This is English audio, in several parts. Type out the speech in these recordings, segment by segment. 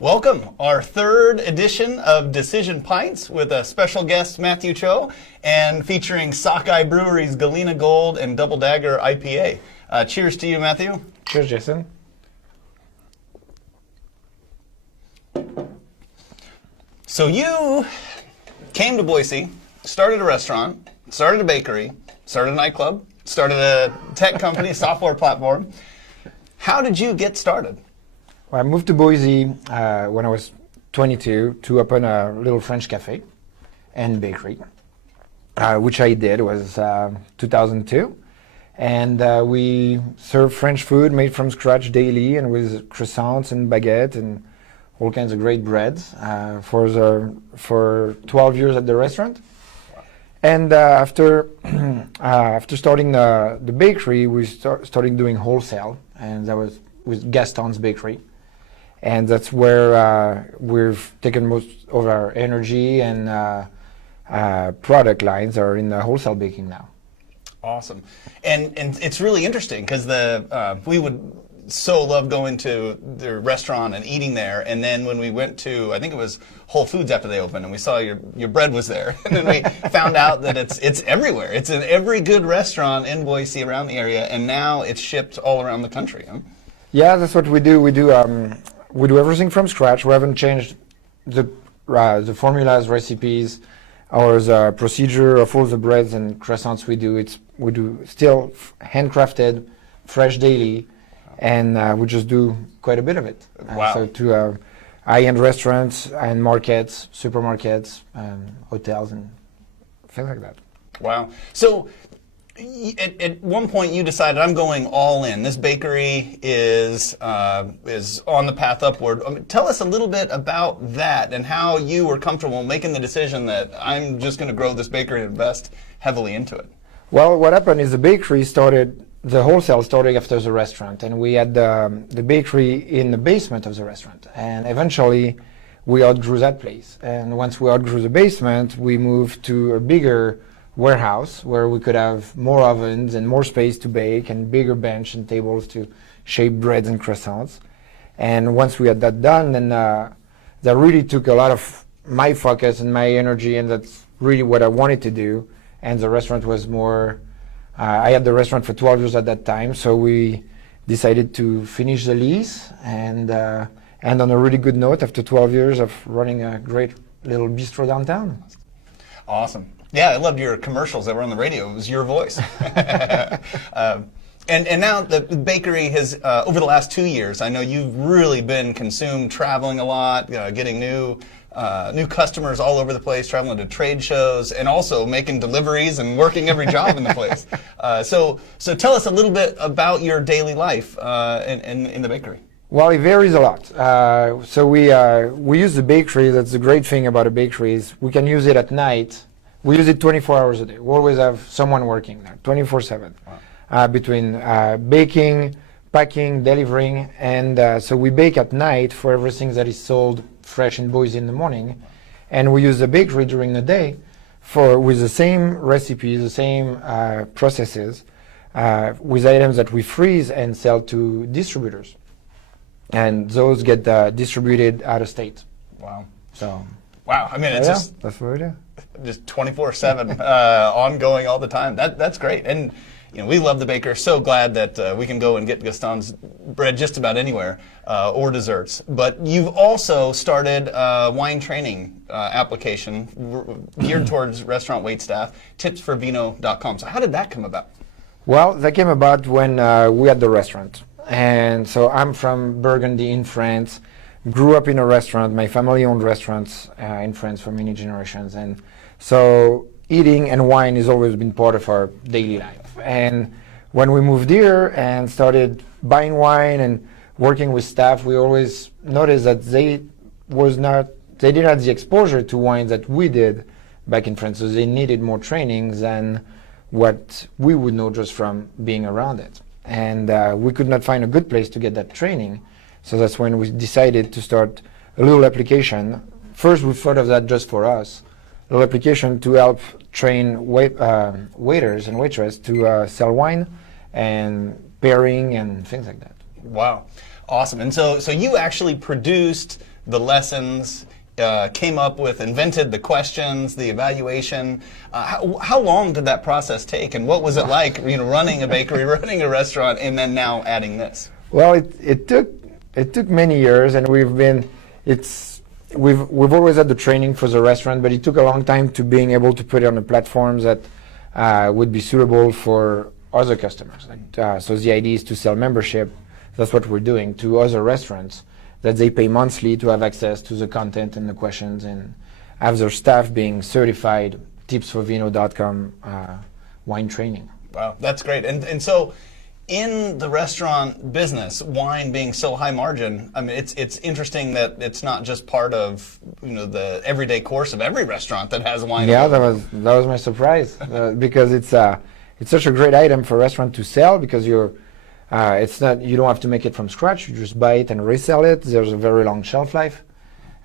Welcome, our third edition of Decision Pints with a special guest, Mathieu Choux, and featuring Sockeye Brewery's Galena Gold and Double Dagger IPA. Cheers to you, Mathieu. Cheers, Jason. So you came to Boise, started a restaurant, started a bakery, started a nightclub, started a tech company, software platform. How did you get started? Well, I moved to Boise when I was 22 to open a little French cafe and bakery, which I did. It was 2002. And we served French food made from scratch daily, and with croissants and baguettes and all kinds of great breads for 12 years at the restaurant. And after starting the bakery, we started doing wholesale, and that was with Gaston's Bakery. And that's where we've taken most of our energy, and product lines are in the wholesale baking now. Awesome. And it's really interesting because we would so love going to the restaurant and eating there, and then when we went to, I think it was Whole Foods after they opened, and we saw your bread was there, and then we found out that it's everywhere. It's in every good restaurant in Boise around the area, and now it's shipped all around the country. Huh? Yeah, that's what we do. We do everything from scratch. We haven't changed the formulas, recipes, or the procedure of all the breads and croissants we do. We do still handcrafted, fresh daily, and we just do quite a bit of it. Wow. So to high-end restaurants and markets, supermarkets, hotels, and things like that. Wow. So at one point you decided, I'm going all in. This bakery is on the path upward. Tell us a little bit about that and how you were comfortable making the decision that I'm just going to grow this bakery and invest heavily into it. Well, what happened is the wholesale started after the restaurant, and we had the bakery in the basement of the restaurant. And eventually we outgrew that place. And once we outgrew the basement, we moved to a bigger warehouse where we could have more ovens and more space to bake and bigger bench and tables to shape breads and croissants. And once we had that done, then that really took a lot of my focus and my energy, and that's really what I wanted to do. And the restaurant was more, I had the restaurant for 12 years at that time, so we decided to finish the lease and on a really good note after 12 years of running a great little bistro downtown. Awesome. Yeah, I loved your commercials that were on the radio. It was your voice. And now the bakery has, over the last 2 years, I know you've really been consumed, traveling a lot, getting new customers all over the place, traveling to trade shows, and also making deliveries and working every job in the place. So tell us a little bit about your daily life in the bakery. Well, it varies a lot. So we use the bakery. That's the great thing about a bakery is we can use it at night. We use it 24 hours a day. We always have someone working there, 24/7, between baking, packing, delivering, and so we bake at night for everything that is sold fresh in Boise in the morning, and we use the bakery during the day with the same recipes, the same processes, with items that we freeze and sell to distributors, and those get distributed out of state. Wow. So. Wow. I mean, that's what we do. Just 24/7, ongoing all the time. That's great. And we love the baker. So glad that we can go and get Gaston's bread just about anywhere, or desserts. But you've also started a wine training application geared towards restaurant waitstaff, tipsforvino.com. So how did that come about? Well, that came about when we had the restaurant. And so I'm from Burgundy in France. Grew up in a restaurant. My family owned restaurants in France for many generations, and so eating and wine has always been part of our daily life. And when we moved here and started buying wine and working with staff, we always noticed that they didn't have the exposure to wine that we did back in France, so they needed more training than what we would know just from being around it. And we could not find a good place to get that training. So that's when we decided to start a little application. First, we thought of that just for us, a little application to help train waiters and waitresses to sell wine and pairing and things like that. Wow. Awesome. And so you actually produced the lessons, came up with, invented the questions, the evaluation. How long did that process take, and what was it like, running a bakery, running a restaurant, and then now adding this? Well, it took many years, and we've always had the training for the restaurant, but it took a long time to being able to put it on the platforms that would be suitable for other customers. So the idea is to sell membership. That's what we're doing to other restaurants, that they pay monthly to have access to the content and the questions, and have their staff being certified tipsforvino.com wine training. Wow, that's great. And so in the restaurant business, wine being so high margin, I mean, it's interesting that it's not just part of the everyday course of every restaurant that has wine. Yeah, that was my surprise because it's such a great item for a restaurant to sell, because you don't have to make it from scratch. You just buy it and resell it. There's a very long shelf life,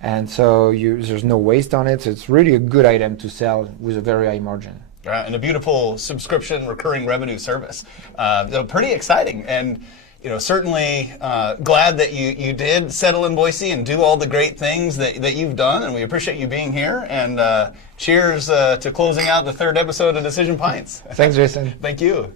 and so there's no waste on it. So it's really a good item to sell with a very high margin. And a beautiful subscription recurring revenue service. Pretty exciting, and certainly glad that you did settle in Boise and do all the great things that you've done, and we appreciate you being here, and cheers to closing out the third episode of Decision Pints. Thanks, Jason. Thank you.